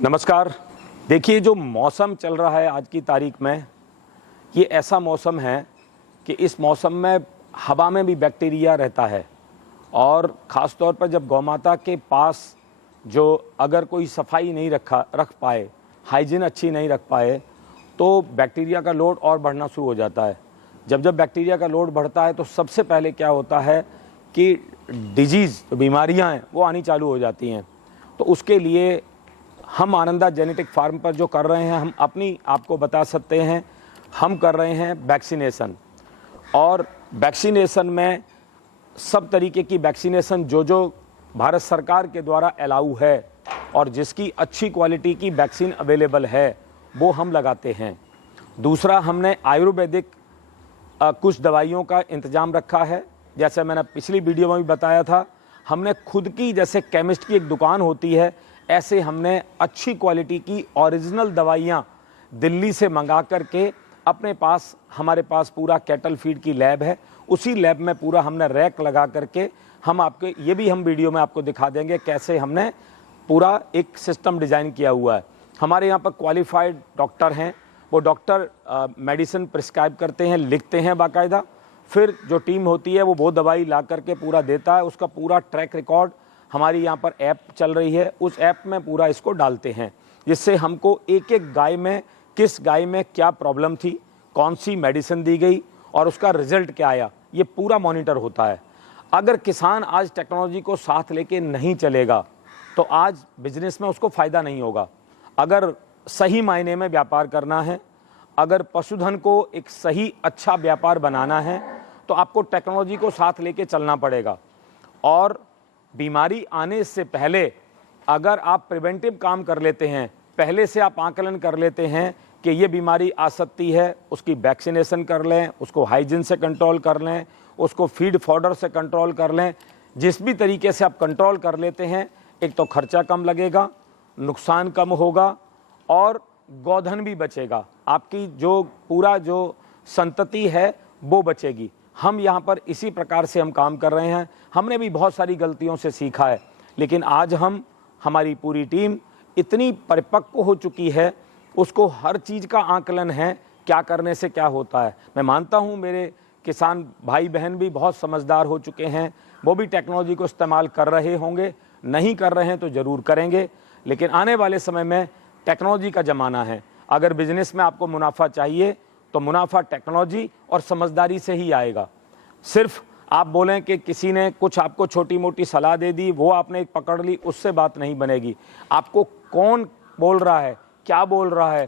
नमस्कार। देखिए, जो मौसम चल रहा है आज की तारीख में, ये ऐसा मौसम है कि इस मौसम में हवा में भी बैक्टीरिया रहता है और ख़ास तौर पर जब गौमाता के पास जो अगर कोई सफाई नहीं रख पाए, हाइजीन अच्छी नहीं रख पाए, तो बैक्टीरिया का लोड और बढ़ना शुरू हो जाता है। जब बैक्टीरिया का लोड बढ़ता है तो सबसे पहले क्या होता है कि डिजीज़, बीमारियां हैं, वो आनी चालू हो जाती हैं। तो उसके लिए हम आनंदा जेनेटिक फार्म पर जो कर रहे हैं, हम अपनी आपको बता सकते हैं, हम कर रहे हैं वैक्सीनेशन। और वैक्सीनेशन में सब तरीके की वैक्सीनेशन जो भारत सरकार के द्वारा अलाउ है और जिसकी अच्छी क्वालिटी की वैक्सीन अवेलेबल है, वो हम लगाते हैं। दूसरा, हमने आयुर्वेदिक कुछ दवाइयों का इंतज़ाम रखा है। जैसे मैंने पिछली वीडियो में भी बताया था, हमने खुद की, जैसे केमिस्ट की एक दुकान होती है, ऐसे हमने अच्छी क्वालिटी की ओरिजिनल दवाइयाँ दिल्ली से मंगा करके अपने पास, हमारे पास पूरा कैटल फीड की लैब है, उसी लैब में पूरा हमने रैक लगा करके हम आपके, ये भी हम वीडियो में आपको दिखा देंगे कैसे हमने पूरा एक सिस्टम डिज़ाइन किया हुआ है। हमारे यहाँ पर क्वालिफाइड डॉक्टर हैं, वो डॉक्टर मेडिसिन प्रिस्क्राइब करते हैं, लिखते हैं बाकायदा। फिर जो टीम होती है वो दवाई ला करके पूरा देता है। उसका पूरा ट्रैक रिकॉर्ड हमारी यहाँ पर ऐप चल रही है, उस ऐप में पूरा इसको डालते हैं, जिससे हमको एक एक गाय में, किस गाय में क्या प्रॉब्लम थी, कौन सी मेडिसिन दी गई और उसका रिजल्ट क्या आया, ये पूरा मॉनिटर होता है। अगर किसान आज टेक्नोलॉजी को साथ लेके नहीं चलेगा तो आज बिजनेस में उसको फ़ायदा नहीं होगा। अगर सही मायने में व्यापार करना है, अगर पशुधन को एक सही अच्छा व्यापार बनाना है, तो आपको टेक्नोलॉजी को साथ लेके चलना पड़ेगा। और बीमारी आने से पहले अगर आप प्रिवेंटिव काम कर लेते हैं, पहले से आप आकलन कर लेते हैं कि ये बीमारी आ सकती है, उसकी वैक्सीनेशन कर लें, उसको हाइजीन से कंट्रोल कर लें, उसको फीड फॉडर से कंट्रोल कर लें। जिस भी तरीके से आप कंट्रोल कर लेते हैं, एक तो खर्चा कम लगेगा, नुकसान कम होगा और गोधन भी बचेगा, आपकी जो पूरा जो संतति है वो बचेगी। हम यहाँ पर इसी प्रकार से हम काम कर रहे हैं। हमने भी बहुत सारी गलतियों से सीखा है, लेकिन आज हमारी पूरी टीम इतनी परिपक्व हो चुकी है, उसको हर चीज़ का आकलन है, क्या करने से क्या होता है। मैं मानता हूँ मेरे किसान भाई बहन भी बहुत समझदार हो चुके हैं, वो भी टेक्नोलॉजी को इस्तेमाल कर रहे होंगे, नहीं कर रहे हैं तो ज़रूर करेंगे। लेकिन आने वाले समय में टेक्नोलॉजी का ज़माना है। अगर बिजनेस में आपको मुनाफा चाहिए तो मुनाफा टेक्नोलॉजी और समझदारी से ही आएगा। सिर्फ आप बोलें कि किसी ने कुछ आपको छोटी मोटी सलाह दे दी, वो आपने एक पकड़ ली, उससे बात नहीं बनेगी। आपको कौन बोल रहा है, क्या बोल रहा है,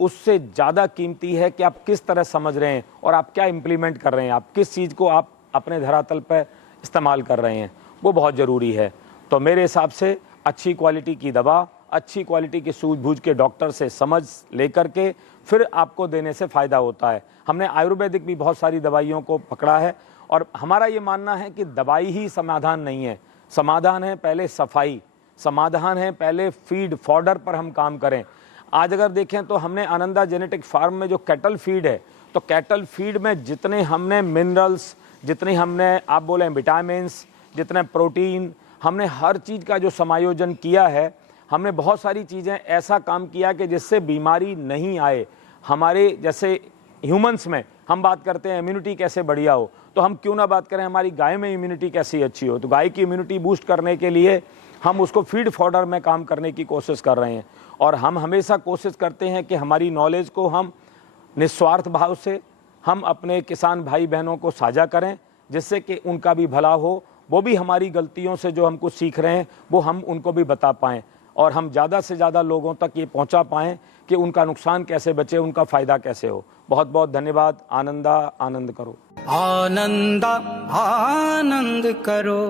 उससे ज़्यादा कीमती है कि आप किस तरह समझ रहे हैं और आप क्या इम्प्लीमेंट कर रहे हैं, आप किस चीज़ को आप अपने धरातल पर इस्तेमाल कर रहे हैं, वो बहुत ज़रूरी है। तो मेरे हिसाब से अच्छी क्वालिटी की दवा, अच्छी क्वालिटी की सूझबूझ के डॉक्टर से समझ लेकर के फिर आपको देने से फ़ायदा होता है। हमने आयुर्वेदिक भी बहुत सारी दवाइयों को पकड़ा है और हमारा ये मानना है कि दवाई ही समाधान नहीं है। समाधान है पहले सफाई, समाधान है पहले फीड फॉडर पर हम काम करें। आज अगर देखें तो हमने आनंदा जेनेटिक फार्म में जो कैटल फीड है, तो कैटल फीड में जितने हमने मिनरल्स, जितने हमने आप बोलें विटामिन्स, जितने प्रोटीन, हमने हर चीज़ का जो समायोजन किया है, हमने बहुत सारी चीज़ें ऐसा काम किया कि जिससे बीमारी नहीं आए। हमारे जैसे ह्यूमंस में हम बात करते हैं इम्यूनिटी कैसे बढ़िया हो, तो हम क्यों ना बात करें हमारी गाय में इम्यूनिटी कैसी अच्छी हो। तो गाय की इम्यूनिटी बूस्ट करने के लिए हम उसको फीड फॉडर में काम करने की कोशिश कर रहे हैं और हम हमेशा कोशिश करते हैं कि हमारी नॉलेज को हम निस्वार्थ भाव से हम अपने किसान भाई बहनों को साझा करें, जिससे कि उनका भी भला हो, वो भी हमारी गलतियों से जो हम कुछ सीख रहे हैं वो हम उनको भी बता पाएँ और हम ज़्यादा से ज़्यादा लोगों तक ये पहुंचा पाएँ कि उनका नुकसान कैसे बचे, उनका फ़ायदा कैसे हो। बहुत बहुत धन्यवाद। आनंदा आनंद करो। आनंदा आनंद करो।